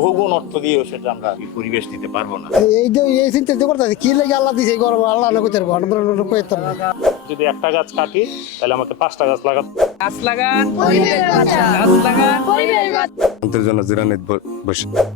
বহুগুণ অর্থ দিয়েও সেটা আমরা পরিবেশ দিতে পারব না। এই যে এই চিন্তা তো করতে কি লাগে আল্লাহ দিছে এই গরম? আল্লাহ না কইতে পারব আমরা কইতে যদি একটা গাছ কাটি তাহলে আমাকে পাঁচটা গাছ লাগাতে গাছ লাগান গাছ লাগান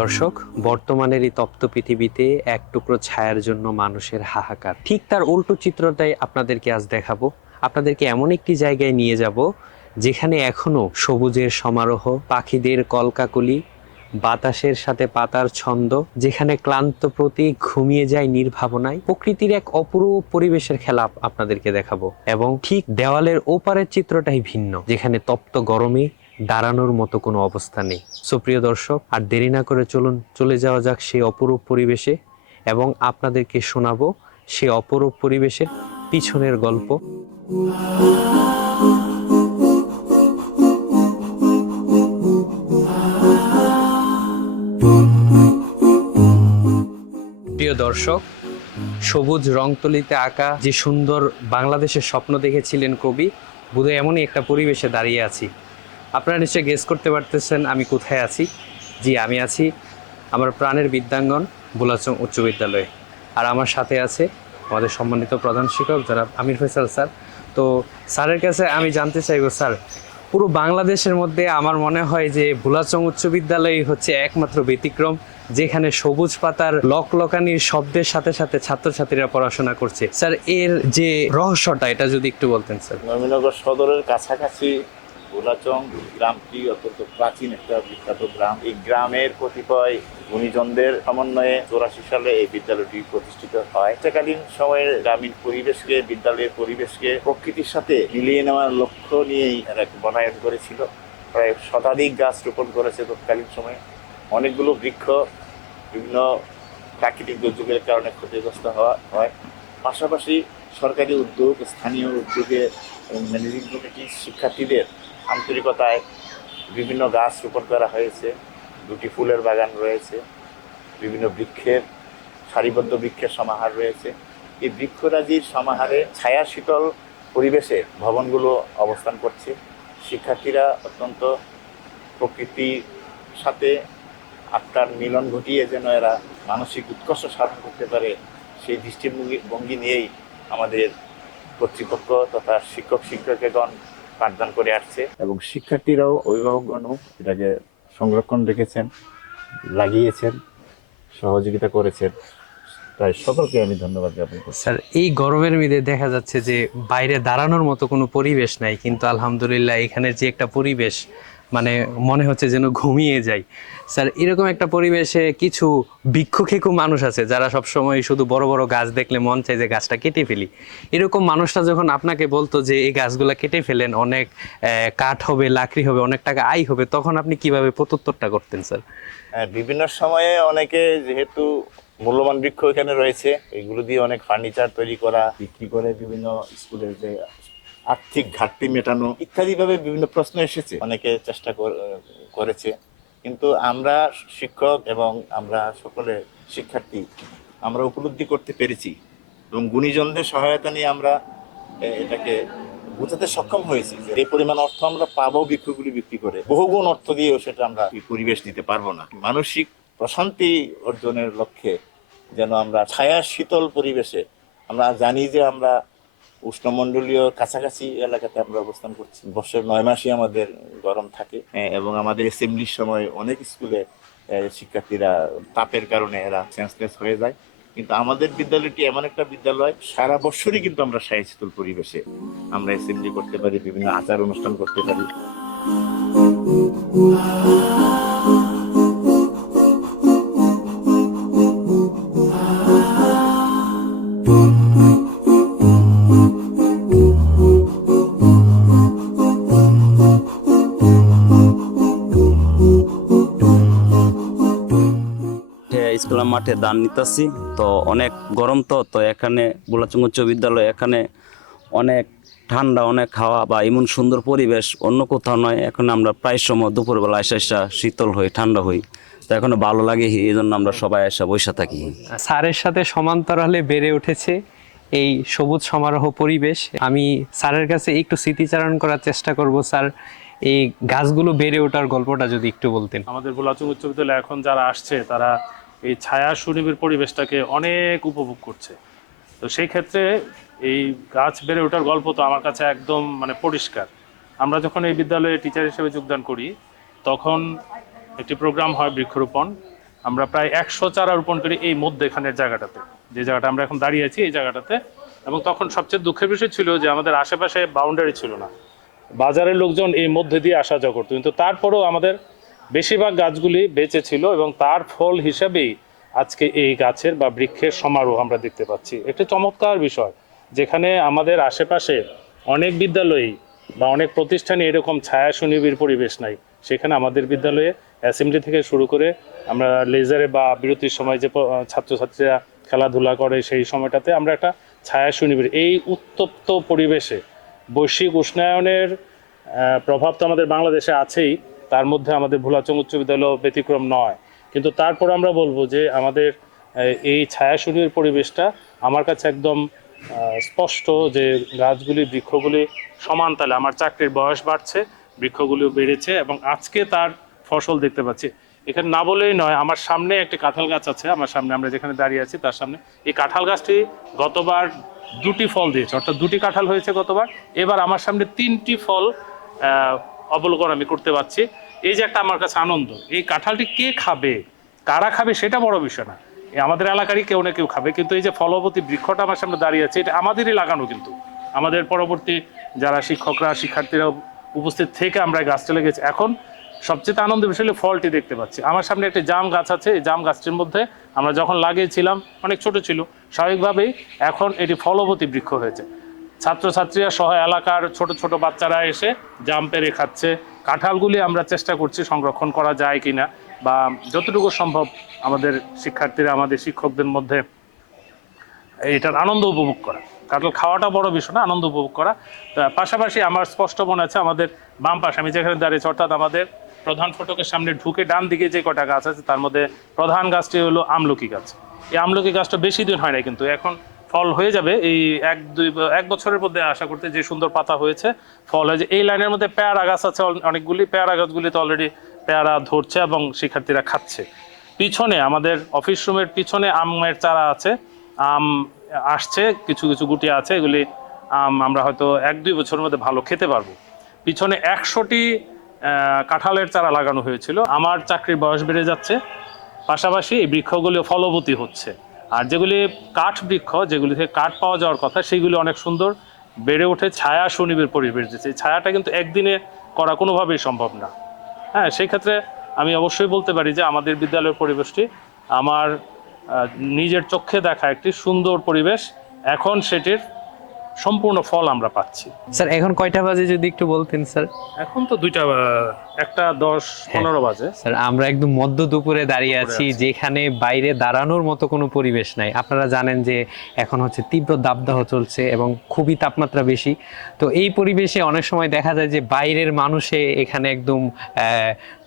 দর্শক বর্তমানের এই তপ্ত পৃথিবীতে এক টুকরো ছায়ার জন্য মানুষের হাহাকার। ঠিক তার উল্টো চিত্রটাই আপনাদেরকে আজ দেখাবো। আপনাদেরকে এমন একটি জায়গায় নিয়ে যাব যেখানে এখনও সবুজের সমারোহ পাখিদের কলকাকলি বাতাসের সাথে পাতার ছন্দ, যেখানে ক্লান্ত প্রতি ঘুমিয়ে যায় নির্ভাবনায়, প্রকৃতির এক অপরূপ পরিবেশের খেলা আপনাদেরকে দেখাবো। এবং ঠিক দেওয়ালের ওপারের চিত্রটাই ভিন্ন, যেখানে তপ্ত গরমে দাঁড়ানোর মতো কোনো অবস্থা নেই। সুপ্রিয় দর্শক, আর দেরি না করে চলুন, চলে যাওয়া যাক সেই অপরূপ পরিবেশে, এবং আপনাদেরকে শোনাবো সেই অপরূপ পরিবেশের পিছনের গল্প। দর্শক, সবুজ রংতলিতে আঁকা যে সুন্দর বাংলাদেশের স্বপ্ন দেখেছিলেন কবি, বোধহয় এমনই একটা পরিবেশে দাঁড়িয়ে আছি। আপনারা নিশ্চয়ই গেস করতে পারতেছেন আমি কোথায় আছি। জি, আমি আছি আমার প্রাণের বিদ্যাঙ্গন, বুলাচং উচ্চ বিদ্যালয়ে। আর আমার সাথে আছে আমাদের সম্মানিত প্রধান শিক্ষক যারা আমির ফয়সাল স্যার। তো স্যারের কাছে আমি জানতে চাইব, স্যার পুরো বাংলাদেশের মধ্যে আমার মনে হয় যে ভুলাচং উচ্চ বিদ্যালয় হচ্ছে একমাত্র ব্যতিক্রম, যেখানে সবুজ পাতার লক লকানির শব্দের সাথে সাথে ছাত্রছাত্রীরা পড়াশোনা করছে। স্যার, এর যে রহস্যটা, এটা যদি একটু বলতেন, স্যার। নবীনগর সদরের কাছাকাছি গোলাচং গ্রামটি অত্যন্ত প্রাচীন একটা বিখ্যাত গ্রাম। এই গ্রামের কতিপয় গুণীজনদের সমন্বয়ে চৌরাশি সালে এই বিদ্যালয়টি প্রতিষ্ঠিত হয়। সেকালীন সময়ের গ্রামীণ পরিবেশকে, বিদ্যালয়ের পরিবেশকে প্রকৃতির সাথে মিলিয়ে নেওয়ার লক্ষ্য নিয়েই এরা বনায়ন করেছিল। প্রায় শতাধিক গাছ রোপণ করেছে তৎকালীন সময়ে। অনেকগুলো বৃক্ষ, বিভিন্ন প্রাকৃতিক দুর্যোগের কারণে ক্ষতিগ্রস্ত হওয়া হয়। পাশাপাশি সরকারি উদ্যোগ, স্থানীয় উদ্যোগে এবং ম্যানেজিং কমিটি শিক্ষার্থীদের আন্তরিকতায় বিভিন্ন গাছ রোপণ করা হয়েছে, দুটি ফুলের বাগান রয়েছে, বিভিন্ন বৃক্ষের, সারিবদ্ধ বৃক্ষের সমাহার রয়েছে। এই বৃক্ষরাজির সমাহারে ছায়া শীতল পরিবেশে ভবনগুলো অবস্থান করছে। শিক্ষার্থীরা অত্যন্ত প্রকৃতির সাথে আত্মার মিলন ঘটিয়ে যেন এরা মানসিক উৎকর্ষ সাধন করতে পারে, সেই দৃষ্টিভঙ্গি ভঙ্গি নিয়েই আমাদের কর্তৃপক্ষ তথা শিক্ষক শিক্ষকগণ পাঠদান করে আসছে। এবং শিক্ষার্থীরাও অভিভাবকগণও এটাকে সংরক্ষণ রেখেছেন লাগিয়েছেন সহযোগিতা করেছেন। তাই সকলকে আমি ধন্যবাদ জ্ঞাপন করছি। স্যার এই গরমের মধ্যে দেখা যাচ্ছে যে বাইরে দাঁড়ানোর মতো কোনো পরিবেশ নাই কিন্তু আলহামদুলিল্লাহ এখানে যে একটা পরিবেশ মানে মনে হচ্ছে যেন ঘুমিয়ে যাই। স্যার এরকম একটা পরিবেশে কিছু বৃক্ষখেকু মানুষ আছে যারা সব সময় শুধু বড় বড় গাছ দেখলে মন চাই যে গাছটা কেটে ফেলি। এরকম মানুষটা যখন আপনাকে বলতো যে এই গাছগুলো কেটে ফেলেন অনেক কাঠ হবে লাকড়ি হবে অনেক টাকা আয় হবে তখন আপনি কীভাবে প্রত্যুত্তরটা করতেন স্যার? হ্যাঁ, বিভিন্ন সময়ে অনেকে যেহেতু মূল্যবান বৃক্ষ এখানে রয়েছে এগুলো দিয়ে অনেক ফার্নিচার তৈরি করা বিক্রি করে বিভিন্ন স্কুলের যে আর্থিক ঘাটতি মেটানো ইত্যাদি ভাবে বিভিন্ন প্রশ্ন এসেছে। অনেকে চেষ্টা করেছে। কিন্তু আমরা শিক্ষক এবং আমরা সকলে শিক্ষার্থী আমরা উপলব্ধি করতে পেরেছি এবং গুণীজনদের সহায়তা নিয়ে আমরা এটাকে বোঝাতে সক্ষম হয়েছি যে এই পরিমাণ অর্থ আমরা পাবো বৃক্ষগুলি বিক্রি করে। বহুগুণ অর্থ দিয়েও সেটা আমরা পরিবেশ দিতে পারব না। মানসিক প্রশান্তি অর্জনের লক্ষ্যে যেন আমরা ছায়া শীতল পরিবেশে আমরা জানি যে আমরা উষ্ণমণ্ডলীয় কাছাকাছি এলাকাতে আমরা অবস্থান করছি। বছর নয় মাসই আমাদের গরম থাকে এবং আমাদের অ্যাসেম্বলির সময় অনেক স্কুলে শিক্ষার্থীরা তাপের কারণে এরা সেন্সলেস হয়ে যায়। কিন্তু আমাদের বিদ্যালয়টি এমন একটা বিদ্যালয়, সারা বছরই কিন্তু আমরা শীতল পরিবেশে আমরা অ্যাসেম্বলি করতে পারি, বিভিন্ন আচার অনুষ্ঠান করতে পারি। স্কুলের মাঠে ধান নিতেছি। তো অনেক গরম তো তো এখানে গোলাচুং উচ্চ বিদ্যালয় এখানে অনেক ঠান্ডা অনেক হাওয়া বা এমন সুন্দর পরিবেশ অন্য কোথাও নয়। এখন আমরা প্রায় সময় দুপুরবেলা এসে এসে শীতল হই ঠান্ডা হই। তো এখনও ভালো লাগে এই জন্য আমরা সবাই এসে বসে থাকি। স্যারের সাথে সমান্তরালে বেড়ে উঠেছে এই সবুজ সমারোহ পরিবেশ। আমি স্যারের কাছে একটু স্মৃতিচারণ করার চেষ্টা করব স্যার। এই গাছগুলো বেড়ে ওঠার গল্পটা যদি একটু বলতেন। আমাদের ভোলাচুং উচ্চ বিদ্যালয়ে এখন যারা আসছে তারা এই ছায়া সুনিবির পরিবেশটাকে অনেক উপভোগ করছে। তো সেই ক্ষেত্রে এই গাছ বেড়ে ওঠার গল্প তো আমার কাছে একদম মানে পরিষ্কার। আমরা যখন এই বিদ্যালয়ে টিচার হিসেবে যোগদান করি, তখন একটি প্রোগ্রাম হয় বৃক্ষরোপণ। আমরা প্রায় একশো চারা রোপণ করি এই মধ্যেখানের জায়গাটাতে। যে জায়গাটা আমরা এখন দাঁড়িয়ে আছি এই জায়গাটাতে। এবং তখন সবচেয়ে দুঃখের বিষয় ছিল যে আমাদের আশেপাশে বাউন্ডারি ছিল না। বাজারের লোকজন এই মধ্যে দিয়ে আসা যাওয়া করতো। কিন্তু তারপরেও আমাদের বেশিরভাগ গাছগুলি বেঁচে ছিল এবং তার ফল হিসাবেই আজকে এই গাছের বা বৃক্ষের সমারোহ আমরা দেখতে পাচ্ছি। একটি চমৎকার বিষয়, যেখানে আমাদের আশেপাশে অনেক বিদ্যালয়েই বা অনেক প্রতিষ্ঠানে এরকম ছায়া সুনিবিড় পরিবেশ নাই। সেখানে আমাদের বিদ্যালয়ে অ্যাসেম্বলি থেকে শুরু করে আমরা লেজারে বা বিরতির সময় যে ছাত্রছাত্রীরা খেলাধুলা করে সেই সময়টাতে আমরা একটা ছায়া সুনিবিড় এই উত্তপ্ত পরিবেশে বৈশ্বিক উষ্ণায়নের প্রভাব তো আমাদের বাংলাদেশে আছেই তার মধ্যে আমাদের ভোলাচং উচ্চ বিদ্যালয় ব্যতিক্রম নয়। কিন্তু তারপর আমরা বলব যে আমাদের এই ছায়া সুনিবিড় পরিবেশটা আমার কাছে একদম স্পষ্ট যে গাছগুলি, বৃক্ষগুলি সমান তালে। আমার চাকরির বয়স বাড়ছে, বৃক্ষগুলিও বেড়েছে এবং আজকে তার ফসল দেখতে পাচ্ছি। এখানে না বলেই নয়, আমার সামনে একটি কাঁঠাল গাছ আছে, আমার সামনে আমরা যেখানে দাঁড়িয়ে আছি তার সামনে। এই কাঁঠাল গাছটি গতবার দুটি ফল দিয়েছে, অর্থাৎ দুটি কাঁঠাল হয়েছে গতবার। এবার আমার সামনে তিনটি ফল অবলোকন আমি করতে পারছি। এই যে একটা আমার কাছে আনন্দ, এই কাঁঠালটি কে খাবে? কারা খাবে সেটা বড় বিষয় না। এই আমাদের এলাকারই কেউ না কেউ খাবে, কিন্তু এই যে ফলবতী বৃক্ষটা আমার সামনে দাঁড়িয়ে আছে, এটা আমাদেরই লাগানো কিন্তু। আমাদের পরবর্তী যারা শিক্ষকরা, শিক্ষার্থীরা উপস্থিত থেকে আমরা গাছটা লেগেছি এখন সবচেয়ে আনন্দ বিষয় হলো ফলটি দেখতে পাচ্ছি। আমার সামনে একটি জাম গাছ আছে, এই জাম গাছটির মধ্যে আমরা যখন লাগিয়েছিলাম, অনেক ছোট ছিল। স্বাভাবিকভাবেই এখন এটি ফলবতী বৃক্ষ হয়েছে। ছাত্রছাত্রীরা সহ এলাকার ছোট ছোট বাচ্চারা এসে জাম পেরে খাচ্ছে। কাঁঠালগুলি আমরা চেষ্টা করছি সংরক্ষণ করা যায় কিনা বা যতটুকু সম্ভব আমাদের শিক্ষার্থীরা, আমাদের শিক্ষকদের মধ্যে এটার আনন্দ উপভোগ করা। কাঁঠাল খাওয়াটা বড় বিষয় না, আনন্দ উপভোগ করা। পাশাপাশি আমার স্পষ্ট মনে আছে, আমাদের বাম পাশে, আমি যেখানে দাঁড়িয়েছি, অর্থাৎ আমাদের প্রধান ফটকের সামনে ঢুকে ডান দিকে যে কটা গাছ আছে, তার মধ্যে প্রধান গাছটি হলো আমলকি গাছ। এই আমলকি গাছটা বেশি দিন হয় না কিন্তু, এখন ফল হয়ে যাবে এই এক, দুই, এক বছরের মধ্যে আশা করতে যে সুন্দর পাতা হয়েছে, ফল হয়েছে। এই লাইনের মধ্যে পেয়ারা গাছ আছে অনেকগুলি পেয়ারা গাছগুলিতে অলরেডি পেয়ারা ধরছে এবং শিক্ষার্থীরা খাচ্ছে। পিছনে আমাদের অফিস রুমের পিছনে আমের চারা আছে, আম আসছে, কিছু কিছু গুটি আছে, এগুলি, আম আমরা হয়তো এক, দুই বছরের মধ্যে ভালো খেতে পারব। পিছনে একশোটি কাঁঠালের চারা লাগানো হয়েছিল। আমার চাকরির বয়স বেড়ে যাচ্ছে, পাশাপাশি এই বৃক্ষগুলি ফলবতী হচ্ছে। আর যেগুলি কাঠ বৃক্ষ, যেগুলি থেকে কাঠ পাওয়া যাওয়ার কথা সেগুলি অনেক সুন্দর। বেড়ে ওঠে ছায়া সুনিবিড় পরিবেশ দিচ্ছে। ছায়াটা কিন্তু একদিনে করা কোনোভাবেই সম্ভব না। হ্যাঁ সেই ক্ষেত্রে আমি অবশ্যই বলতে পারি যে আমাদের বিদ্যালয়ের পরিবেশটি, আমার নিজের চোখে দেখা একটি সুন্দর পরিবেশ। এখন সেটির সম্পূর্ণ ফল আমরা পাচ্ছি। স্যার এখন কয়টা বাজে যদি একটু বলতেন স্যার? এখন তো দুইটা একটা দশ পনেরো বাজে। স্যার আমরা একদম মধ্য দুপুরে দাঁড়িয়ে আছি। যেখানে বাইরে দাঁড়ানোর মতো কোনো পরিবেশ নাই। আপনারা জানেন যে এখন হচ্ছে তীব্র দাবদাহ চলছে এবং খুবই তাপমাত্রা বেশি। তো এই পরিবেশে অনেক সময় দেখা যায় যে বাইরের মানুষে এখানে একদম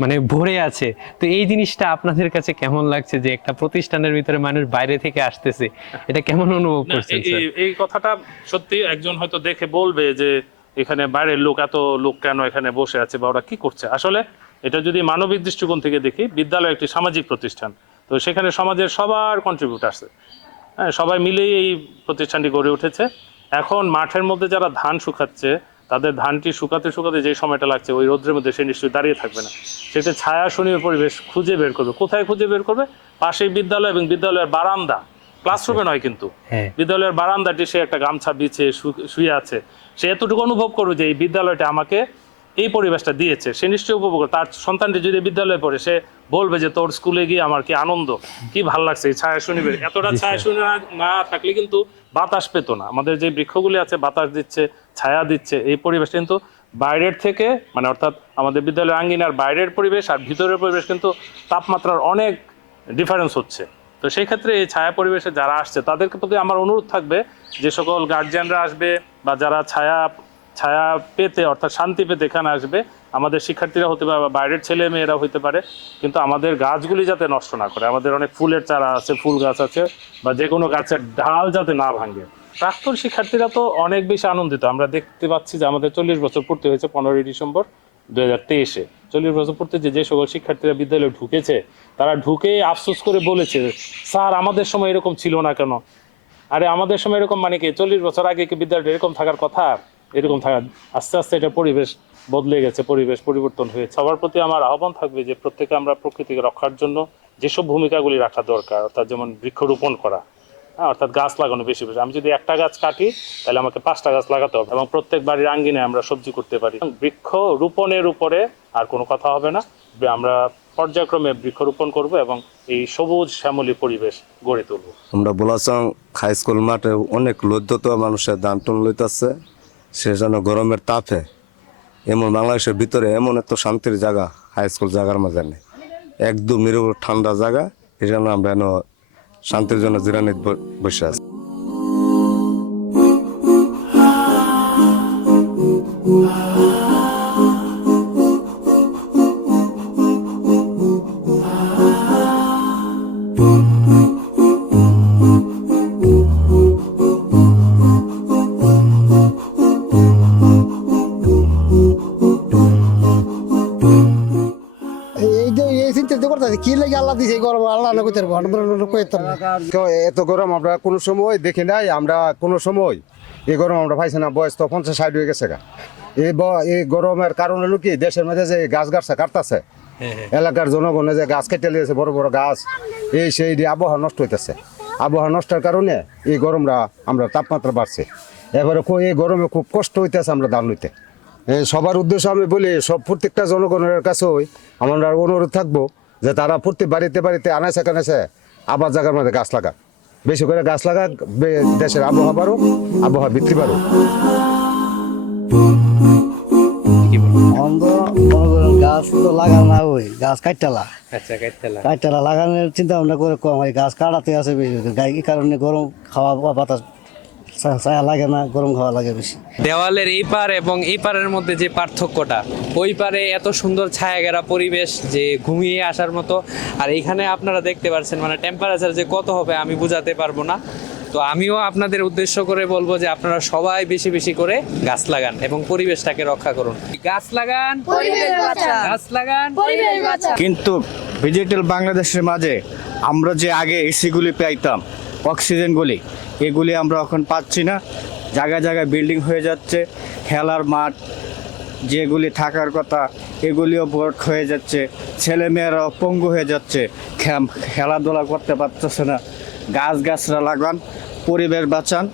মানে ভরে আছে। তো এই জিনিসটা আপনাদের কাছে কেমন লাগছে যে একটা প্রতিষ্ঠানের ভিতরে মানুষ বাইরে থেকে আসতেছে? এটা কেমন অনুভব করছেন এই কথাটা সত্যি একজন হয়তো দেখে বলবে যে এখানে বাইরের লোক, এত লোক কেন এখানে বসে আছে বা ওরা কি করছে? আসলে এটা যদি মানবিক দৃষ্টিকোণ থেকে দেখি, বিদ্যালয় একটি সামাজিক প্রতিষ্ঠান। তো সেখানে সমাজের সবার কন্ট্রিবিউট আছে হ্যাঁ সবাই মিলেই এই প্রতিষ্ঠানটি গড়ে উঠেছে। এখন মাঠের মধ্যে যারা ধান শুকাচ্ছে, তাদের ধানটি শুকাতে শুকাতে যে সময়টা লাগছে, ওই রোদ্রের মধ্যে সে নিশ্চয়ই দাঁড়িয়ে থাকবে না। সেটা ছায়া শূন্য পরিবেশ খুঁজে বের করবে। কোথায় খুঁজে বের করবে? পাশেই বিদ্যালয় এবং বিদ্যালয়ের বারান্দা। ক্লাসরুমে নয় কিন্তু। হ্যাঁ। বিদ্যালয়ের বারান্দাটি সে একটা গামছা বিছে শুয়ে আছে। সে এতটুকু অনুভব করবে যে এই বিদ্যালয়টা আমাকে এই পরিবেশটা দিয়েছে। সে নিশ্চয়ই উপভোগ। তার সন্তানটি যদি বিদ্যালয়ে পড়ে সে বলবে যে তোর স্কুলে গিয়ে আমার কি আনন্দ? কি ভালো লাগছে এই ছায়া শনিবার? এতটা ছায়া শনি না থাকলে কিন্তু বাতাস পেত না। আমাদের যে বৃক্ষগুলি আছে বাতাস দিচ্ছে ছায়া দিচ্ছে এই পরিবেশ কিন্তু বাইরের থেকে মানে অর্থাৎ আমাদের বিদ্যালয়ের আঙ্গিনার বাইরের পরিবেশ আর ভিতরের পরিবেশ কিন্তু তাপমাত্রার অনেক ডিফারেন্স হচ্ছে। তো সেই ক্ষেত্রে এই ছায়া পরিবেশে যারা আসছে, তাদেরকে প্রতি আমার অনুরোধ থাকবে যে সকল গার্জিয়ানরা আসবে বা যারা ছায়া ছায়া পেতে অর্থাৎ শান্তি পেতে এখানে আসবে, আমাদের শিক্ষার্থীরা হতে পারে বা বাইরের ছেলে মেয়েরা হতে পারে, কিন্তু আমাদের গাছগুলি যাতে নষ্ট না করে, আমাদের অনেক ফুলের চারা আছে, ফুল গাছ আছে বা যে কোনো গাছের ঢাল যাতে না ভাঙে। প্রাক্তন শিক্ষার্থীরা তো অনেক বেশি আনন্দিত, আমরা দেখতে পাচ্ছি যে আমাদের চল্লিশ বছর পূর্তি হয়েছে পনেরোই ডিসেম্বর। দু হাজার তেইশে। চল্লিশ বছর পূর্তি যে সকল শিক্ষার্থীরা বিদ্যালয়ে ঢুকেছে, তারা ঢুকে আফসোস করে বলেছে, স্যার, আমাদের সময় এরকম ছিল না কেন? আরে, আমাদের সময় এরকম মানে কি? চল্লিশ বছর আগে কি বিদ্যালয়টা এরকম থাকার কথা? এরকম থাকা, আস্তে আস্তে এটা পরিবেশ বদলে গেছে, পরিবেশ পরিবর্তন হয়েছে। সবার প্রতি আমার আহ্বান থাকবে যে প্রত্যেকে আমরা প্রকৃতিকে রক্ষার জন্য যেসব ভূমিকাগুলি রাখা দরকার, অর্থাৎ যেমন বৃক্ষরোপণ করা হ্যাঁ অর্থাৎ গাছ লাগানো বেশি বেশি। আমি যদি একটা গাছ কাটি, তাহলে আমাকে পাঁচটা গাছ লাগাতে হবে এবং প্রত্যেক বাড়ির আঙ্গিনে আমরা সবজি করতে পারি। বৃক্ষ রোপণের উপরে আর কোনো কথা হবে না। আমরা পর্যায়ক্রমে বৃক্ষরোপণ করব এবং এই সবুজ শ্যামলী পরিবেশ গড়ে তুলব। আমরা বোলাচং হাই স্কুল মাঠে অনেক লজ্জত মানুষের দান টন লইতেছে। সে যেন গরমের তাপে এমন বাংলাদেশের ভিতরে এমন এত শান্তির জায়গা, হাই স্কুল জায়গার মাঝে নেই একদম নিরবল ঠান্ডা জায়গা এই জন্য আমরা শান্তির জন্য জিরানিত বসে আছি। আল্লাহ না কইতে আমরা এত গরম আমরা কোনো সময় দেখি নাই আমরা কোনো সময়। এই গরম আমরা পাইছি না বয়স তো পঞ্চাশ ষাট হয়ে গেছে গা। এই এই গরমের কারণ হলো কি দেশের মধ্যে যে গাছ গাছটা কাটতেছে এলাকার জনগণে যে গাছ কেটে লিয়েছে বড় বড় গাছ এই সেই দিয়ে আবহাওয়া নষ্ট হইতেছে। আবহাওয়া নষ্টের কারণে এই গরমরা আমরা তাপমাত্রা বাড়ছে। এবারে এই গরমে খুব কষ্ট হইতেছে আমরা দাম লইতে। সবার উদ্দেশ্য আমি বলি সব প্রত্যেকটা জনগণের কাছেই আমরা অনুরোধ থাকব যে তারা প্রত্যেক বাড়িতে বাড়িতে আনাইছে কানাইছে আবার জায়গার মধ্যে গাছ লাগা বেশি করে গাছ লাগা বে- দেশের আবহাওয়া বাড়ুক আবহাওয়া বৃদ্ধি বাড়ুক। গাছ তো লাগানো না ওই গাছ কাটতেলা। আচ্ছা কাইতলা কাটতেলা লাগানোর চিন্তা ভাবনা করে কম হয় গাছ কাটাতে আছে বেশি গাই এই কারণে গরম খাওয়া বা বাতাস ছায়া লাগে না গরম খাওয়া লাগে বেশি। দেওয়ালের এই পার এবং এই পারের মধ্যে যে পার্থক্যটা ওই পারে এত সুন্দর ছায়াঘেরা পরিবেশ যে ঘুমিয়ে আসার মতো। আর এইখানে আপনারা দেখতে পাচ্ছেন মানে টেম্পারেচার যে কত হবে আমি বোঝাতে পারব না। তো আমিও আপনাদের উদ্দেশ্য করে বলব যে আপনারা সবাই বেশি বেশি করে গাছ লাগান এবং পরিবেশটাকে রক্ষা করুন। গাছ লাগান পরিবেশ গাছ লাগান পরিবেশ বাঁচান। কিন্তু ডিজিটাল বাংলাদেশের মাঝে আমরা যে আগে এসিগুলি পাইতাম অক্সিজেনগুলি এগুলি আমরা এখন পাচ্ছি না। জায়গায় জায়গায় বিল্ডিং হয়ে যাচ্ছে। খেলার মাঠ, যেগুলি থাকার কথা, এগুলিও বোর্ড হয়ে যাচ্ছে। ছেলেমেয়েরাও পঙ্গু হয়ে যাচ্ছে। খেলাধুলা করতে পারতেছে না। গাছ গাছরা লাগান, পরিবেশ বাঁচান।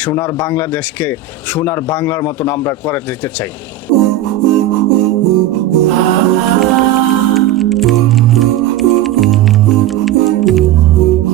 সোনার বাংলাদেশকে সোনার বাংলার মতন আমরা করে দিতে চাই।